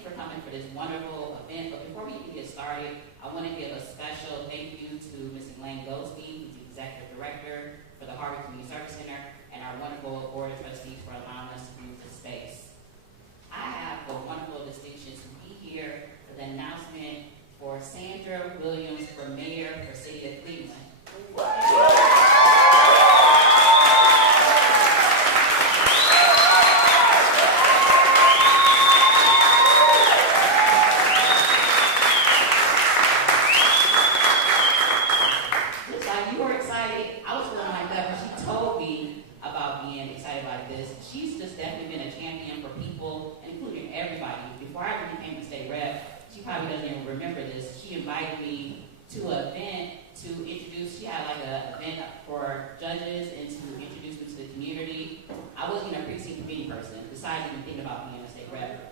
you for coming for this wonderful event. But before we even get started, I want to give a special thank you to Ms. Elaine Goldstein, who's the Executive Director for the Harvard Community Service Center, and our wonderful Board of Trustees for allowing us to use this space. I have the wonderful distinction to be here for the announcement for Sandra Williams for Mayor for City of Cleveland.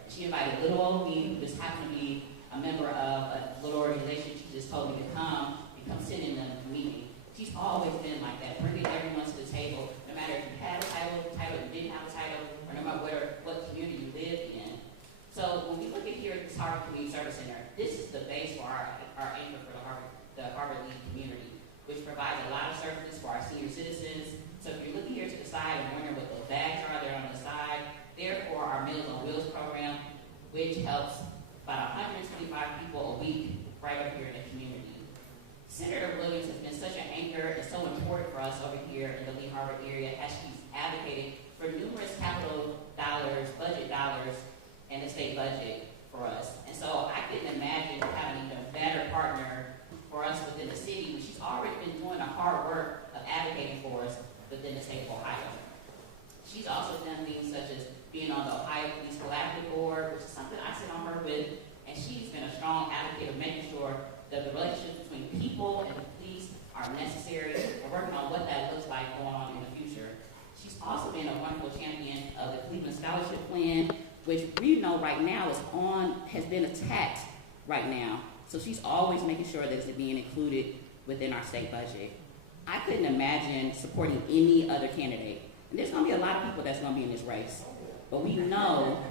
She invited little old me, who just happened to be a member of a little organization. She just told me to come and come sit in the meeting. She's always been like that, bringing everyone to the table, no matter if you had a title, you didn't have a title, or no matter what community you lived in. So when we look at here at this Harvard Community Service Center, this is the base for our anchor for the Harvard League community, which provides a lot of services for our senior citizens. So if you're looking here to the side and wondering what those bags are there on the side, therefore our Meals on Wheels program, which helps about 125 people a week right up here in the community. Senator Williams has been such an anchor and so important for us over here in the Lee Harvard area as she's advocated for numerous capital dollars, budget dollars, and the state budget for us. And so I couldn't imagine having an even better partner for us within the city, when she's already been doing the hard work of advocating for us within the state of Ohio. She's also done things such as being on the Ohio Police Collaborative Board, which is something I sit on her with, and she's been a strong advocate of making sure that the relationships between people and the police are necessary, and working on what that looks like going on in the future. She's also been a wonderful champion of the Cleveland Scholarship Plan, which we know right now has been attacked right now. So she's always making sure that it's being included within our state budget. I couldn't imagine supporting any other candidate. And there's going to be a lot of people that's going to be in this race. But we know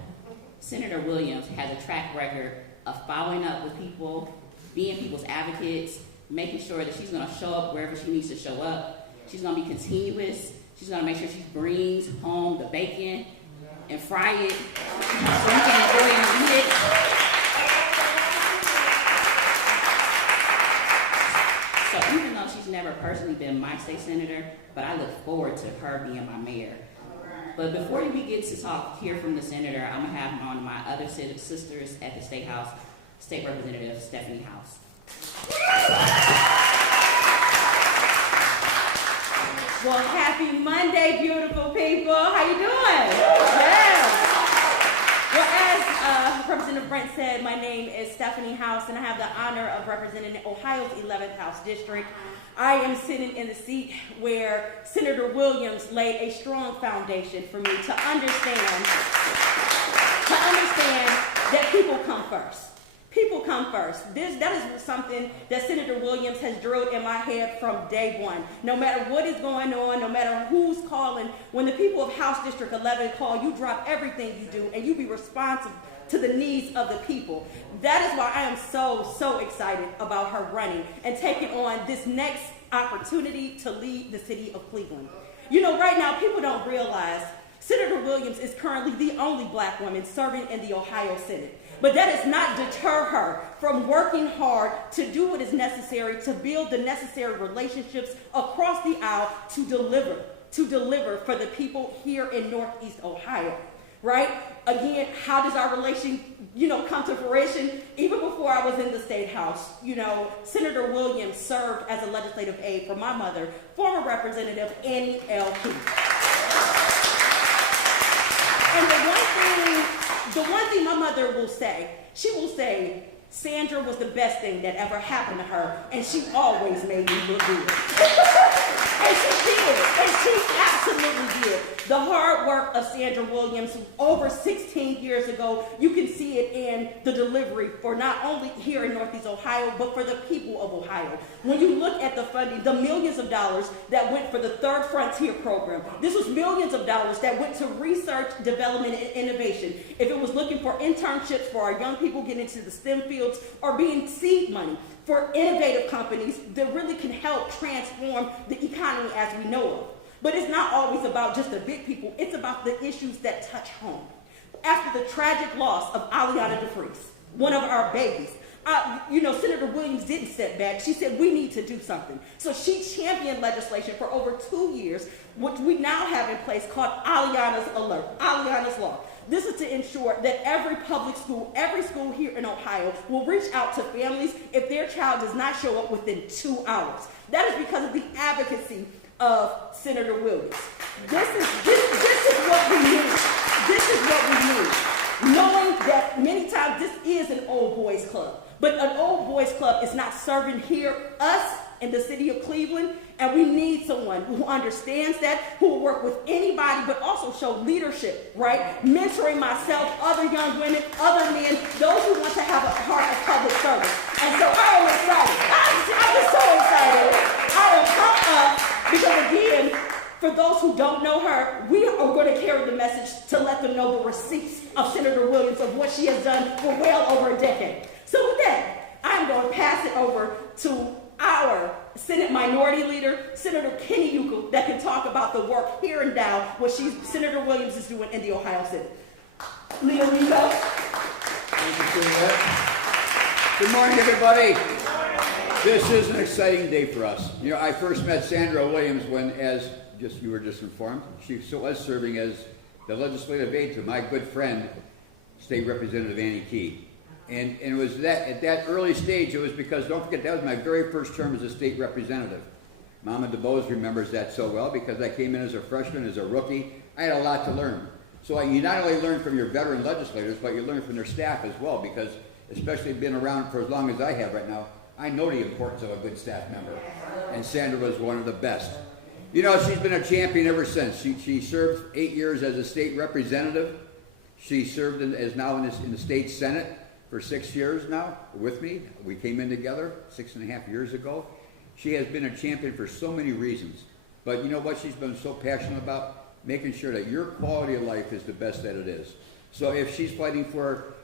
Senator Williams has a track record of following up with people, being people's advocates, making sure that she's going to show up wherever she needs to show up. She's going to be continuous. She's going to make sure she brings home the bacon and fry it so we can enjoy it and eat it. So even though she's never personally been my state senator, but I look forward to her being my mayor. But before we get to hear from the senator, I'm going to have one of my other sisters at the State House, State Representative Stephanie House. Well, happy Monday, beautiful people. How you doing? Yeah. Well, as Representative Brent said, my name is Stephanie House, and I have the honor of representing Ohio's 11th House District. I am sitting in the seat where Senator Williams laid a strong foundation for me to understand that people come first. People come first. That is something that Senator Williams has drilled in my head from day one. No matter what is going on, no matter who's calling, when the people of House District 11 call, you drop everything you do and you be responsive to the needs of the people. That is why I am so excited about her running and taking on this next opportunity to lead the city of Cleveland. You know, right now, people don't realize Senator Williams is currently the only black woman serving in the Ohio Senate. But that does not deter her from working hard to do what is necessary to build the necessary relationships across the aisle to deliver for the people here in Northeast Ohio, right? Again, how does our relation, come to fruition? Even before I was in the State House, Senator Williams served as a legislative aide for my mother, former Representative Annie L. Keith. And the one thing my mother will say, she will say, Sandra was the best thing that ever happened to her, and she always made me look good. And she did. And she absolutely did. The hard work of Sandra Williams over 16 years ago, you can see it in the delivery for not only here in Northeast Ohio, but for the people of Ohio. When you look at the funding, the millions of dollars that went for the Third Frontier program, this was millions of dollars that went to research, development, and innovation. If it was looking for internships for our young people getting into the STEM fields, or being seed money for innovative companies that really can help transform the economy as we know it. But it's not always about just the big people. It's about the issues that touch home. After the tragic loss of Aliana DeFries, one of our babies, Senator Williams didn't step back. She said, we need to do something. So she championed legislation for over 2 years, which we now have in place, called Aliana's Law. This is to ensure that every public school, every school here in Ohio will reach out to families if their child does not show up within 2 hours. That is because of the advocacy of Senator Williams. This is what we need. This is what we need. Knowing that many times this is an old boys club, but an old boys club is not serving us in the city of Cleveland, and we need someone who understands that, who will work with anybody, but also show leadership, right? Mentoring myself, other young women, other men, those who want to have a heart of public service. And so I am excited. I'm just so excited. I am pumped up because, again, for those who don't know her, we are going to carry the message to let them know the receipts of Senator Williams of what she has done for well over a decade. So with that, I'm going to pass it over to our Senate Minority Leader, Senator Kenny Yuko, that can talk about the work here and now, what Senator Williams is doing in the Ohio Senate. Leader Yuko. Thank you, Juliette. Good morning, everybody. This is an exciting day for us. I first met Sandra Williams when, you were just informed, she was serving as the legislative aide to my good friend, State Representative Annie Key. And it was at that early stage, it was because, don't forget, that was my very first term as a state representative. Mama DeBose remembers that so well because I came in as a freshman, as a rookie. I had a lot to learn. So you not only learn from your veteran legislators, but you learn from their staff as well, because especially being around for as long as I have right now, I know the importance of a good staff member. And Sandra was one of the best. She's been a champion ever since. She served 8 years as a state representative. She served in the state Senate for 6 years now with me. We came in together 6.5 years ago. She has been a champion for so many reasons. But you know what she's been so passionate about? Making sure that your quality of life is the best that it is. So if she's fighting for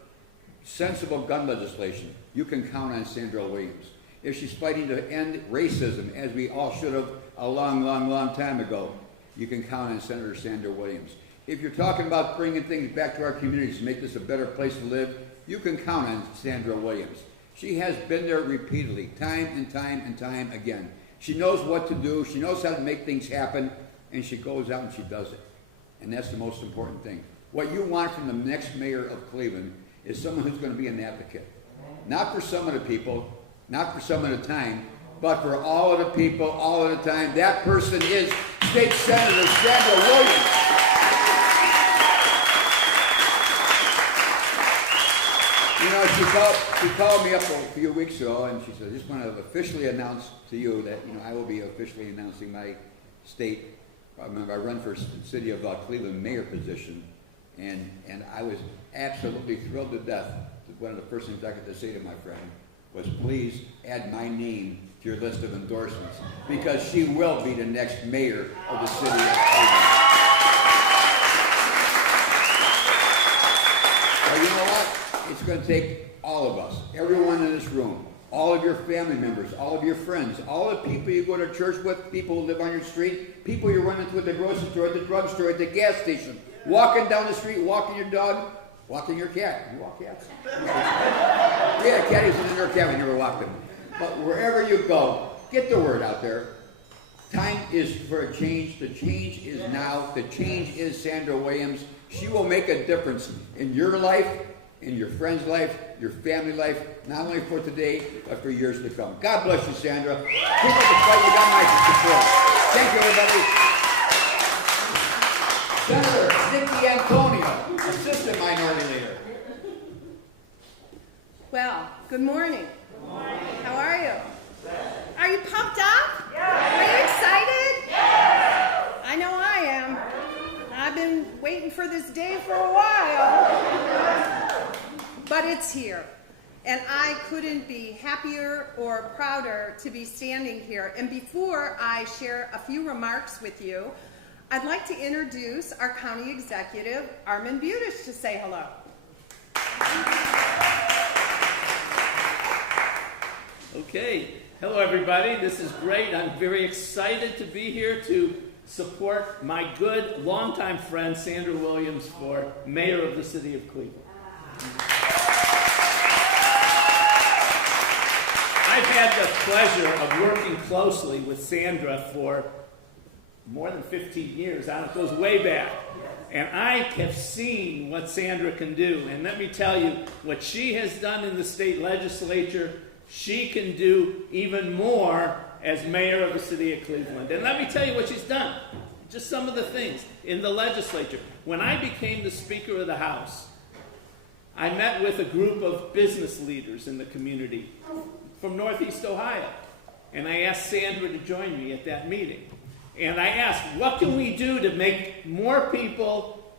sensible gun legislation, you can count on Sandra Williams. If she's fighting to end racism, as we all should have a long, long, long time ago, you can count on Senator Sandra Williams. If you're talking about bringing things back to our communities to make this a better place to live, you can count on Sandra Williams. She has been there repeatedly, time and time and time again. She knows what to do. She knows how to make things happen, and she goes out and she does it. And that's the most important thing. What you want from the next mayor of Cleveland is someone who's going to be an advocate. Not for some of the people, not for some of the time, but for all of the people, all of the time. That person is State Senator Sandra Williams. She called me up a few weeks ago, and she said, I just want to officially announce to you that, I will be officially announcing my state. I run for the city of Cleveland mayor position, and I was absolutely thrilled to death. One of the first things I got to say to my friend was, please add my name to your list of endorsements, because she will be the next mayor of the city of Cleveland. Well, you know what? It's going to take all of us, everyone in this room, all of your family members, all of your friends, all the people you go to church with, people who live on your street, people you run into at the grocery store, at the drugstore, at the gas station, walking down the street, walking your dog, walking your cat. You walk cats? Yeah, caddies in your cat. We never walked them. But wherever you go, get the word out there. Time is for a change. The change is now. The change is Sandra Williams. She will make a difference in your life, in your friend's life, your family life, not only for today, but for years to come. God bless you, Sandra. Keep up the fight. You got my support. Thank you, everybody. Senator Nikki Antonio, Assistant Minority Leader. Well, good morning. Good morning. How are you? Good. Are you pumped up? Yeah. Are you excited? Yeah. but it's here. And I couldn't be happier or prouder to be standing here. And before I share a few remarks with you, I'd like to introduce our county executive, Armin Budish, to say hello. Okay, hello everybody. This is great. I'm very excited to be here to support my good longtime friend Sandra Williams for mayor of the city of Cleveland. I've had the pleasure of working closely with Sandra for more than 15 years. It goes way back. And I have seen what Sandra can do. And let me tell you, what she has done in the state legislature, she can do even more as mayor of the city of Cleveland. And let me tell you what she's done. Just some of the things in the legislature. When I became the Speaker of the House, I met with a group of business leaders in the community from Northeast Ohio. And I asked Sandra to join me at that meeting. And I asked, what can we do to make more people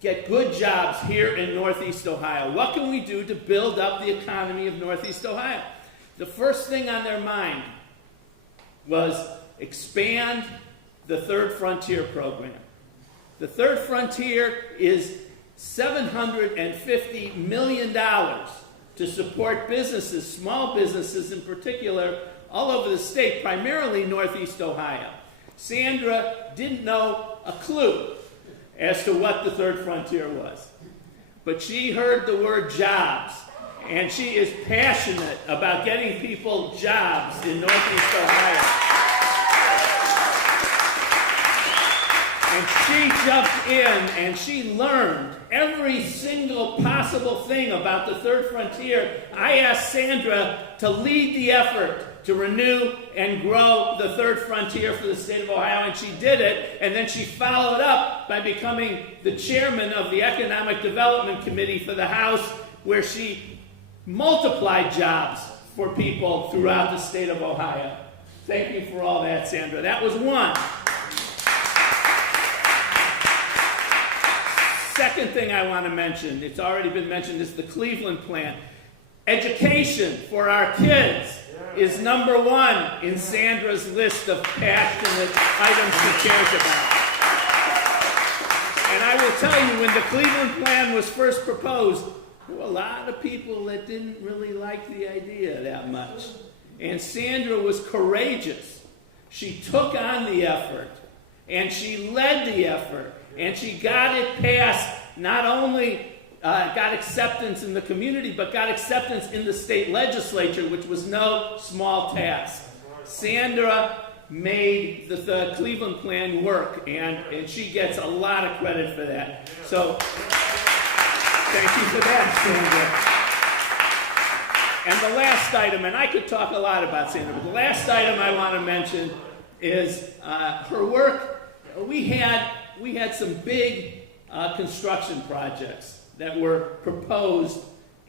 get good jobs here in Northeast Ohio? What can we do to build up the economy of Northeast Ohio? The first thing on their mind was expand the Third Frontier program. The Third Frontier is $750 million to support businesses, small businesses in particular, all over the state, primarily Northeast Ohio. Sandra didn't know a clue as to what the Third Frontier was. But she heard the word jobs, and she is passionate about getting people jobs in Northeast Ohio. And she jumped in and she learned every single possible thing about the Third Frontier. I asked Sandra to lead the effort to renew and grow the Third Frontier for the state of Ohio, and she did it. And then she followed up by becoming the chairman of the Economic Development Committee for the House, where she multiplied jobs for people throughout the state of Ohio. Thank you for all that, Sandra. That was one. Second thing I want to mention, it's already been mentioned, is the Cleveland plan. Education for our kids is number one in Sandra's list of passionate items she cares about. And I will tell you, when the Cleveland plan was first proposed, there were a lot of people that didn't really like the idea that much. And Sandra was courageous. She took on the effort, and she led the effort, and she got it passed. Not only got acceptance in the community, but got acceptance in the state legislature, which was no small task. Sandra made the Cleveland plan work, and she gets a lot of credit for that. So, thank you for that, Sandra. And the last item, and I could talk a lot about Sandra, but the last item I want to mention is her work. We had some big construction projects that were proposed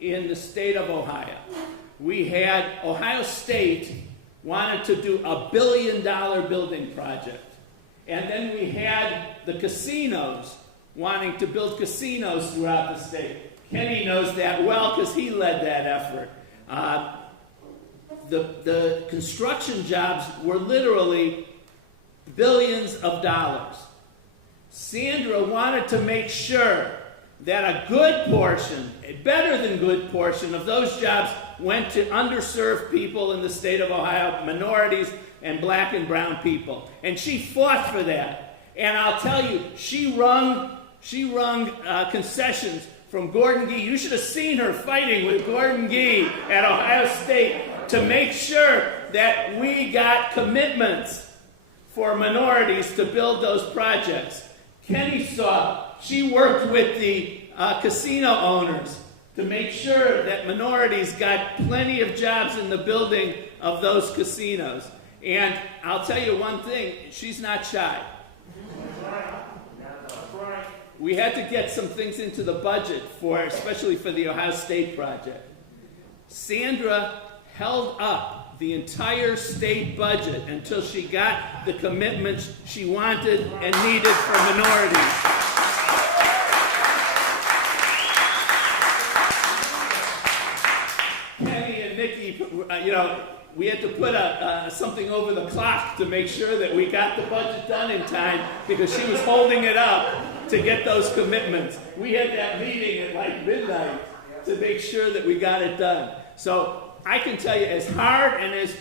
in the state of Ohio. We had Ohio State wanted to do a $1 billion building project. And then we had the casinos wanting to build casinos throughout the state. Kenny knows that well because he led that effort. The construction jobs were literally billions of dollars. Sandra wanted to make sure that a good portion, a better than good portion of those jobs went to underserved people in the state of Ohio, minorities and black and brown people. And she fought for that. And I'll tell you, she wrung concessions from Gordon Gee. You should have seen her fighting with Gordon Gee at Ohio State to make sure that we got commitments for minorities to build those projects. Kenny she worked with the casino owners to make sure that minorities got plenty of jobs in the building of those casinos. And I'll tell you one thing, she's not shy. We had to get some things into the budget especially for the Ohio State project. Sandra held up the entire state budget until she got the commitments she wanted and needed for minorities. we had to put something over the clock to make sure that we got the budget done in time because she was holding it up to get those commitments. We had that meeting at like midnight to make sure that we got it done. So I can tell you, as hard and as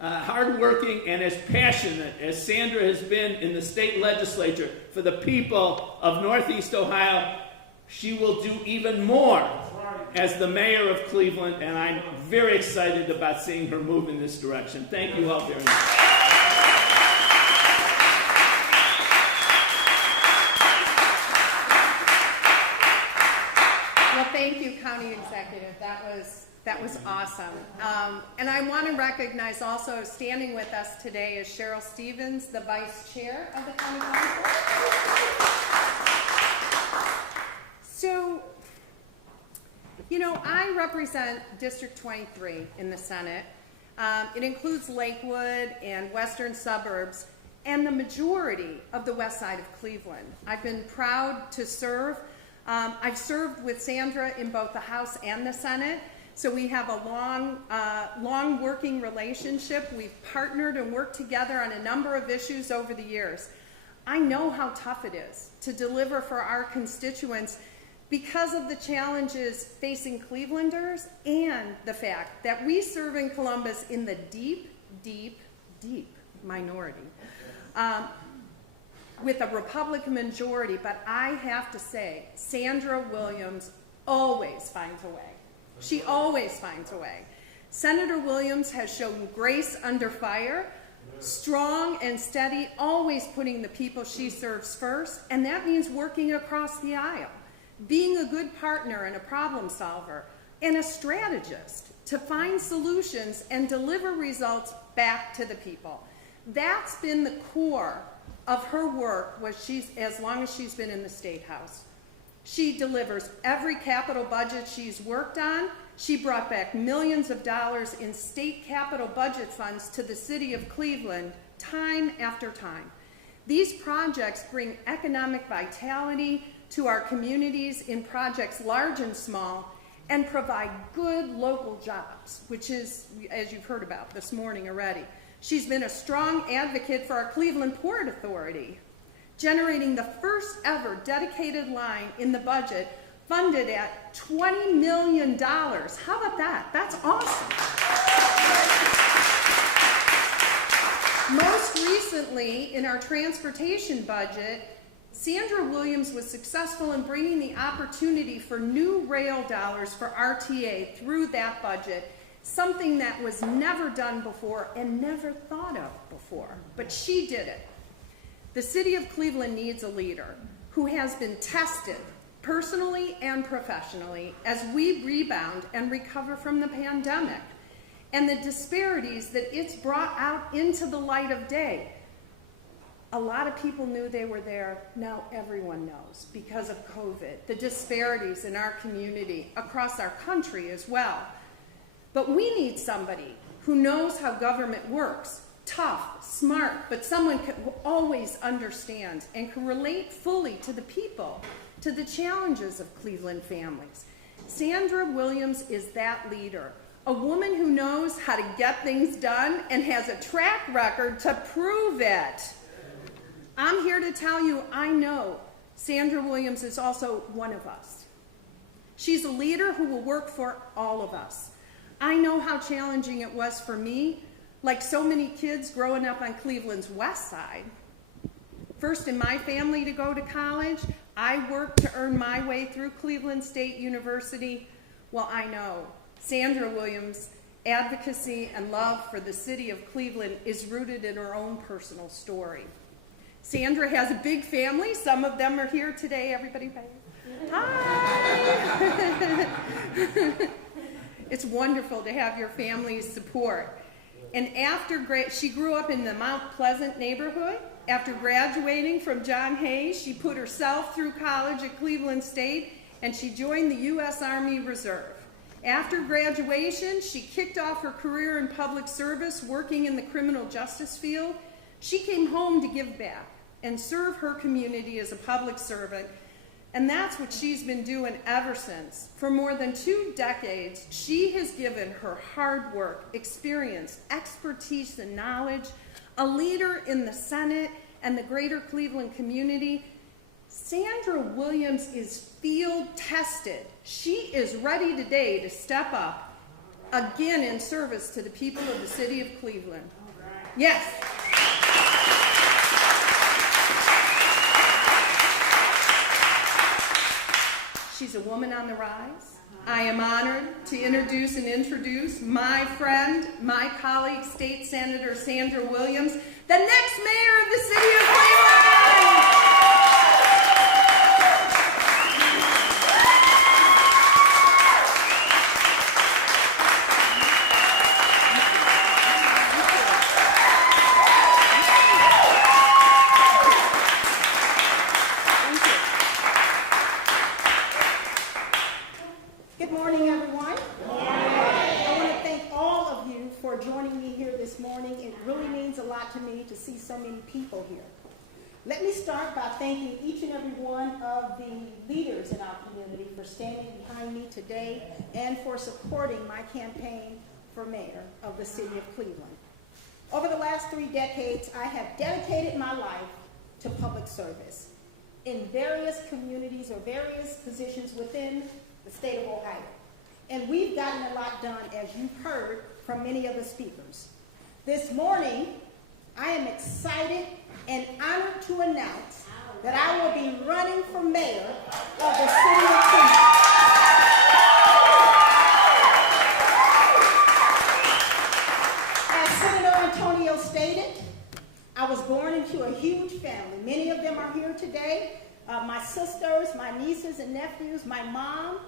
hardworking and as passionate as Sandra has been in the state legislature for the people of Northeast Ohio, she will do even more as the mayor of Cleveland, and I'm very excited about seeing her move in this direction. Thank you all very much. Well, thank you, County Executive. That was awesome. And I want to recognize also standing with us today is Cheryl Stevens, the Vice Chair of the County Council. So, I represent District 23 in the Senate. It includes Lakewood and western suburbs and the majority of the west side of Cleveland. I've been proud to serve. I've served with Sandra in both the House and the Senate, so we have a long working relationship. We've partnered and worked together on a number of issues over the years. I know how tough it is to deliver for our constituents because of the challenges facing Clevelanders and the fact that we serve in Columbus in the deep, deep, deep minority with a Republican majority. But I have to say, Sandra Williams always finds a way. She always finds a way. Senator Williams has shown grace under fire, strong and steady, always putting the people she serves first, and that means working across the aisle, being a good partner and a problem solver, and a strategist to find solutions and deliver results back to the people. That's been the core of her work as long as she's been in the State House. She delivers every capital budget she's worked on. She brought back millions of dollars in state capital budget funds to the city of Cleveland time after time. These projects bring economic vitality to our communities in projects large and small, and provide good local jobs, which is, as you've heard about this morning already. She's been a strong advocate for our Cleveland Port Authority, generating the first ever dedicated line in the budget funded at $20 million. How about that? That's awesome. Most recently, in our transportation budget, Sandra Williams was successful in bringing the opportunity for new rail dollars for RTA through that budget, something that was never done before and never thought of before, but she did it. The city of Cleveland needs a leader who has been tested personally and professionally as we rebound and recover from the pandemic and the disparities that it's brought out into the light of day. A lot of people knew they were there. Now everyone knows because of COVID, the disparities in our community, across our country as well. But we need somebody who knows how government works, tough, smart, but someone who always understands and can relate fully to the people, to the challenges of Cleveland families. Sandra Williams is that leader, a woman who knows how to get things done and has a track record to prove it. I'm here to tell you, I know Sandra Williams is also one of us. She's a leader who will work for all of us. I know how challenging it was for me, like so many kids growing up on Cleveland's west side. First in my family to go to college, I worked to earn my way through Cleveland State University. Well, I know Sandra Williams' advocacy and love for the city of Cleveland is rooted in her own personal story. Sandra has a big family. Some of them are here today. Everybody, hi. It's wonderful to have your family's support. And she grew up in the Mount Pleasant neighborhood. After graduating from John Hayes, she put herself through college at Cleveland State, and she joined the U.S. Army Reserve. After graduation, she kicked off her career in public service, working in the criminal justice field. She came home to give back and serve her community as a public servant. And that's what she's been doing ever since. For more than 2 decades, she has given her hard work, experience, expertise, and knowledge, a leader in the Senate and the greater Cleveland community. Sandra Williams is field tested. She is ready today to step up again in service to the people of the city of Cleveland. Yes. She's a woman on the rise. I am honored to introduce my friend, my colleague, State Senator Sandra Williams, the next mayor of the city of Cleveland. Good morning, everyone. I want to thank all of you for joining me here this morning. It really means a lot to me to see so many people here. Let me start by thanking each and every one of the leaders in our community for standing behind me today and for supporting my campaign for mayor of the city of Cleveland. Over the last 3 decades, I have dedicated my life to public service in various communities or various positions within the state of Ohio. And we've gotten a lot done, as you've heard from many of the speakers. This morning, I am excited and honored to announce that I will be running for mayor of the city of Cleveland. As Senator Antonio stated, I was born into a huge family. Many of them are here today. My sisters, my nieces and nephews, my mom.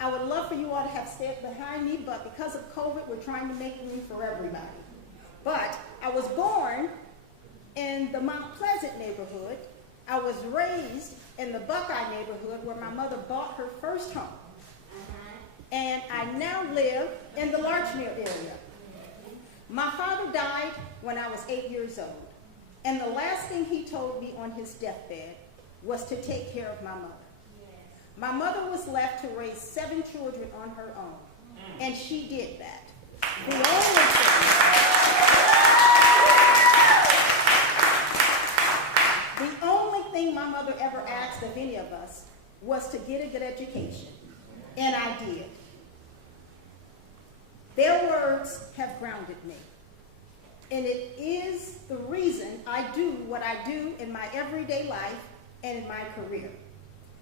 I would love for you all to have stayed behind me, but because of COVID, we're trying to make room for everybody. But I was born in the Mount Pleasant neighborhood. I was raised in the Buckeye neighborhood where my mother bought her first home. And I now live in the Larchmere area. My father died when I was 8 years old. And the last thing he told me on his deathbed was to take care of my mother. My mother was left to raise 7 children on her own, and she did that. The only thing my mother ever asked of any of us was to get a good education, and I did. Their words have grounded me, and it is the reason I do what I do in my everyday life and in my career.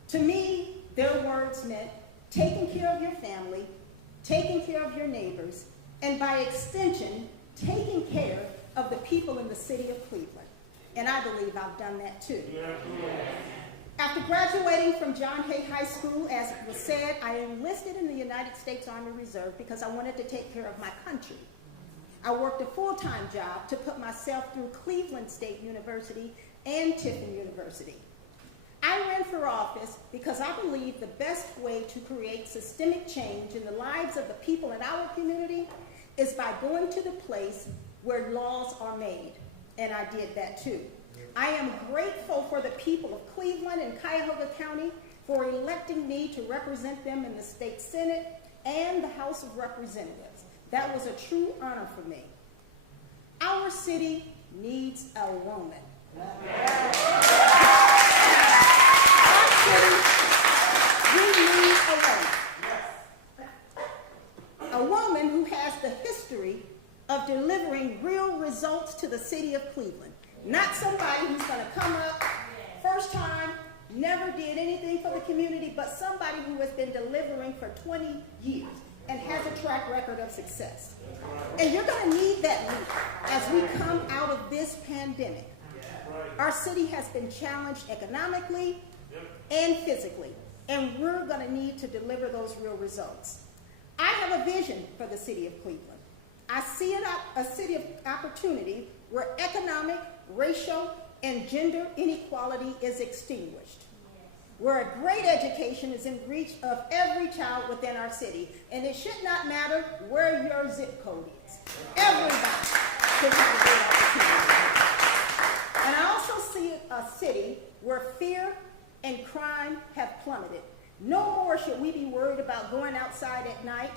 To me, their words meant taking care of your family, taking care of your neighbors, and by extension, taking care of the people in the city of Cleveland. And I believe I've done that too. After graduating from John Hay High School, as it was said, I enlisted in the United States Army Reserve because I wanted to take care of my country. I worked a full-time job to put myself through Cleveland State University and Tiffin University. I ran for office because I believe the best way to create systemic change in the lives of the people in our community is by going to the place where laws are made, and I did that too. I am grateful for the people of Cleveland and Cuyahoga County for electing me to represent them in the state Senate and the House of Representatives. That was a true honor for me. Our city needs a woman. We need a woman who has the history of delivering real results to the city of Cleveland. Not somebody who's going to come up first time, never did anything for the community, but somebody who has been delivering for 20 years and has a track record of success. And you're going to need that leader as we come out of this pandemic. Our city has been challenged economically and physically, and we're going to need to deliver those real results. I have a vision for the city of Cleveland. I see a city of opportunity where economic, racial, and gender inequality is extinguished, where a great education is in reach of every child within our city, and it should not matter where your zip code is. Everybody should have a great opportunity. And I also see a city where fear and crime have plummeted. No more should we be worried about going outside at night,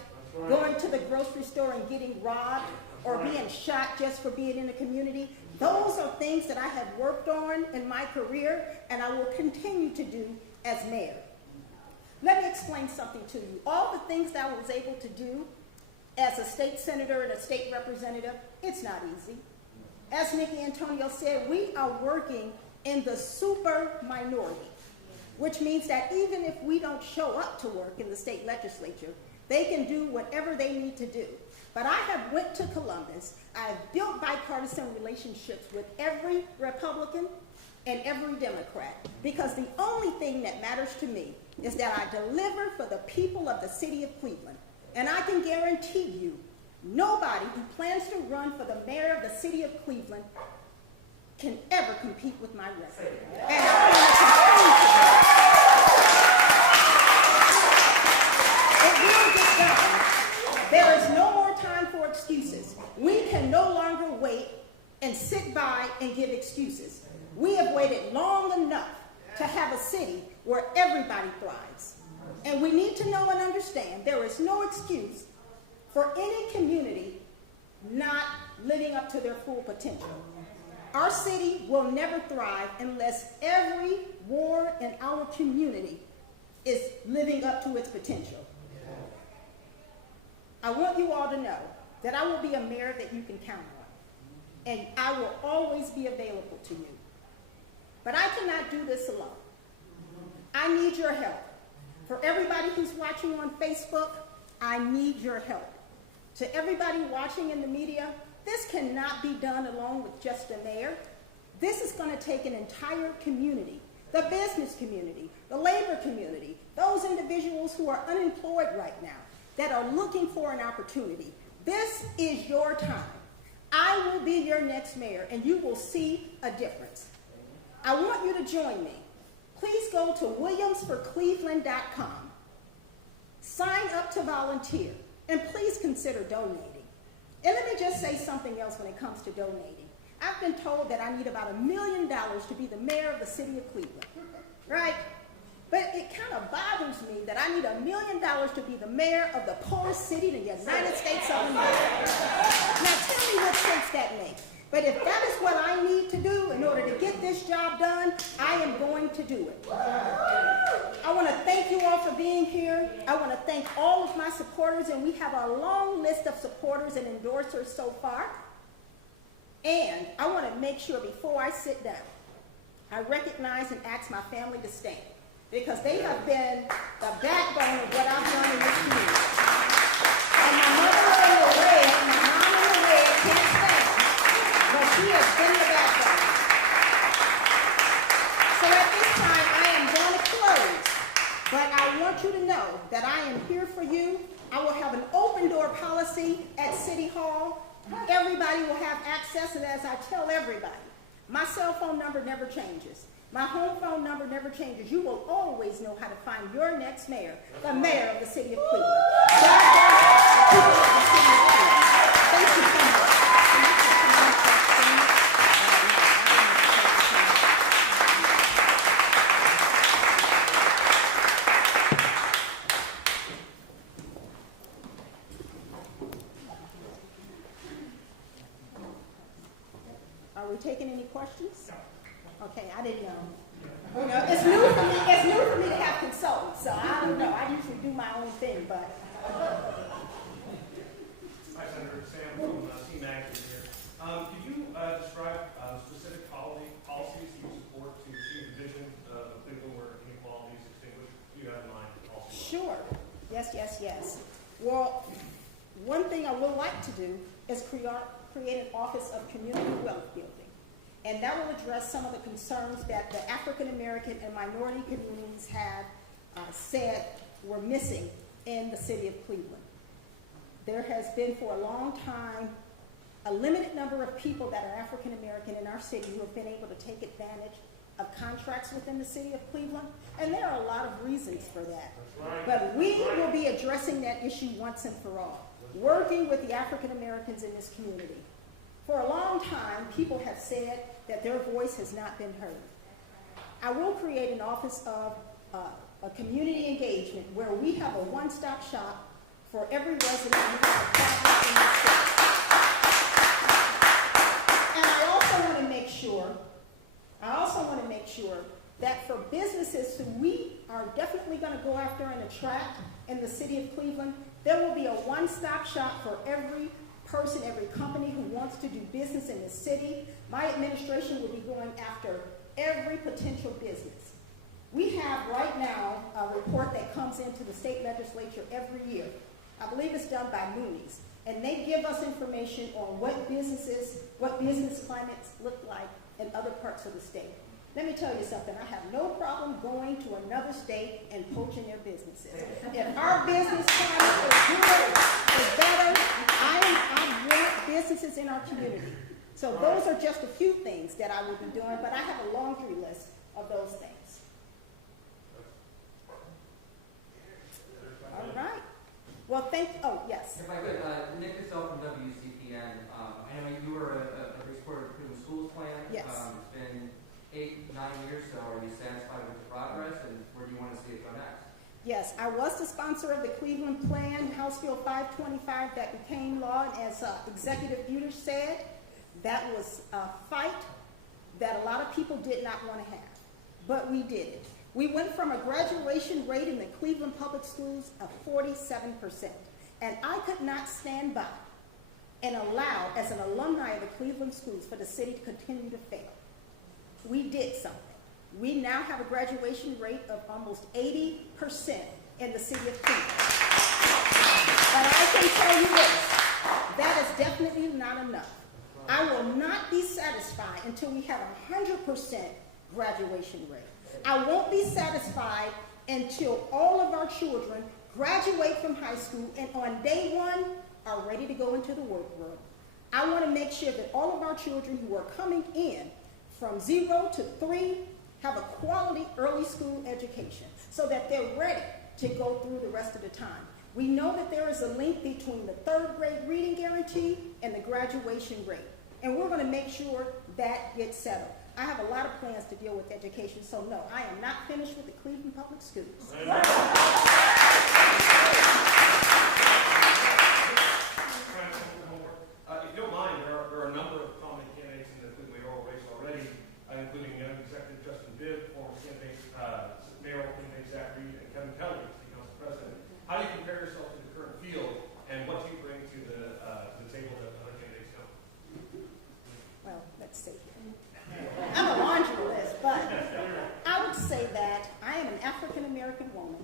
going to the grocery store and getting robbed, or being shot just for being in the community. Those are things that I have worked on in my career, and I will continue to do as mayor. Let me explain something to you. All the things that I was able to do as a state senator and a state representative, it's not easy. As Nikki Antonio said, we are working in the super minority, which means that even if we don't show up to work in the state legislature, they can do whatever they need to do. But I have went to Columbus, I have built bipartisan relationships with every Republican and every Democrat, because the only thing that matters to me is that I deliver for the people of the city of Cleveland. And I can guarantee you, nobody who plans to run for the mayor of the city of Cleveland can ever compete with my record. And I'm going to continue to do it. It will get done. There is no more time for excuses. We can no longer wait and sit by and give excuses. We have waited long enough to have a city where everybody thrives. And we need to know and understand there is no excuse for any community not living up to their full potential. Our city will never thrive unless every ward in our community is living up to its potential. I want you all to know that I will be a mayor that you can count on, and I will always be available to you. But I cannot do this alone. I need your help. For everybody who's watching on Facebook, I need your help. To everybody watching in the media, this cannot be done alone with just the mayor. This is going to take an entire community, the business community, the labor community, those individuals who are unemployed right now, that are looking for an opportunity. This is your time. I will be your next mayor, and you will see a difference. I want you to join me. Please go to williamsforcleveland.com. Sign up to volunteer, and please consider donating. And let me just say something else when it comes to donating. I've been told that I need about $1 million to be the mayor of the city of Cleveland, right? But it kind of bothers me that I need $1 million to be the mayor of the poorest city in the United States of America. Now tell me what sense that makes. But if that is what I need to do in order to get this job done, I am going to do it. I want to thank you all for being here. I want to thank all of my supporters, and we have a long list of supporters and endorsers so far. And I want to make sure before I sit down, I recognize and ask my family to stand, because they have been the backbone of what I've done in this community. And my mother in the red, my mom in the red can't stand, but she has been the backbone. So at this time, I am going to close, but I want you to know that I am here for you. I will have an open door policy at City Hall. Everybody will have access, and as I tell everybody, my cell phone number never changes. My home phone number never changes. You will always know how to find your next mayor, the mayor of the city of Cleveland. God bless the people of the city of Cleveland. Thank you so much. Are we taking any questions? Okay, I didn't know. You know, it's new for me. It's new for me to have consultants, so I don't know. I usually do my own thing, but. Hi, Senator Sam from CMAG here. Could you describe specific policies you support to achieve the vision of Cleveland where inequality is extinguished? Do you have in mind policy? Sure. Yes. Well, one thing I would like to do is create an office of community wealth building. And that will address some of the concerns that the African American and minority communities have said were missing in the city of Cleveland. There has been for a long time a limited number of people that are African American in our city who have been able to take advantage of contracts within the city of Cleveland, and there are a lot of reasons for that. But we will be addressing that issue once and for all, working with the African Americans in this community. For a long time, people have said that their voice has not been heard. I will create an office of a community engagement where we have a one-stop shop for every resident who has a problem in the city. And I also want to make sure that for businesses who we are definitely going to go after and attract in the city of Cleveland, there will be a one-stop shop for every person, every company who wants to do business in the city. My administration will be going after every potential business. We have right now a report that comes into the state legislature every year. I believe it's done by Mooney's. And they give us information on what business climates look like in other parts of the state. Let me tell you something. I have no problem going to another state and poaching their businesses. If our business climate is good, is better, I want businesses in our community. So those are just a few things that I will be doing, but I have a laundry list of those things. All right. Well, yes. If I could, Nick Cassell from WCPN. I know you were a big supporter of the Cleveland Schools Plan. Yes. It's been 8-9 years, so are you satisfied with the progress, and where do you want to see it go next? Yes, I was the sponsor of the Cleveland Plan, House Bill 525, that became law. And as Executive Buter said, that was a fight that a lot of people did not want to have, but we did it. We went from a graduation rate in the Cleveland public schools of 47%, and I could not stand by and allow, as an alumni of the Cleveland schools, for the city to continue to fail. We did something. We now have a graduation rate of almost 80% in the city of Cleveland. But I can tell you this, that is definitely not enough. I will not be satisfied until we have a 100% graduation rate. I won't be satisfied until all of our children graduate from high school and on day one are ready to go into the workroom. I want to make sure that all of our children who are coming in from 0 to 3 have a quality early school education so that they're ready to go through the rest of the time. We know that there is a link between the 3rd grade reading guarantee and the graduation rate, and we're going to make sure that gets settled. I have a lot of plans to deal with education, so no, I am not finished with the Cleveland Public Schools. If you don't mind, there are a number of prominent candidates in the Cleveland mayoral race already, including young Executive Justin Bibb, former candidate, mayoral candidate Zach Reed, and Kevin Kelly, the council president. How do you compare yourself to the current field, and what do you bring to the table that other candidates don't? Well, let's see. I'm a laundry list, but I would say that I am an African-American woman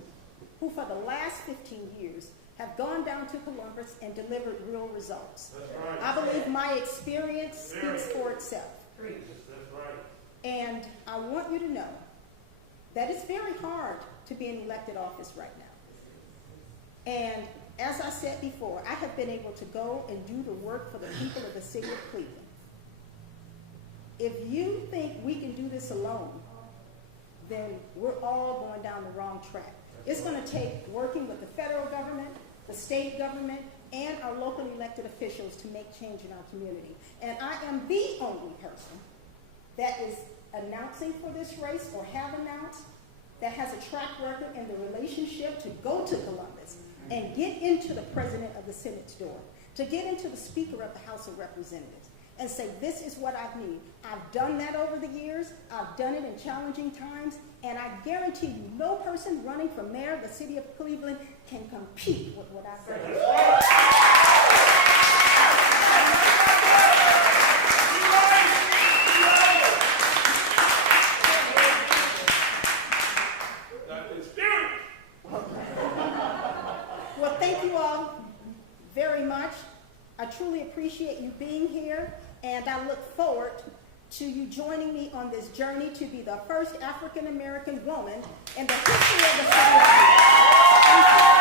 who for the last 15 years have gone down to Columbus and delivered real results. That's right. I believe my experience speaks for itself. That's right. And I want you to know that it's very hard to be in elected office right now. And as I said before, I have been able to go and do the work for the people of the city of Cleveland. If you think we can do this alone, then we're all going down the wrong track. It's going to take working with the federal government, the state government, and our local elected officials to make change in our community. And I am the only person that is announcing for this race or have announced that has a track record in the relationship to go to Columbus and get into the president of the Senate's door, to get into the Speaker of the House of Representatives, and say, this is what I need. I've done that over the years. I've done it in challenging times. And I guarantee you, no person running for mayor of the city of Cleveland can compete with what I've done. Well, thank you all very much. I truly appreciate you being here, and I look forward to you joining me on this journey to be the first African-American woman in the history of the city of Cleveland.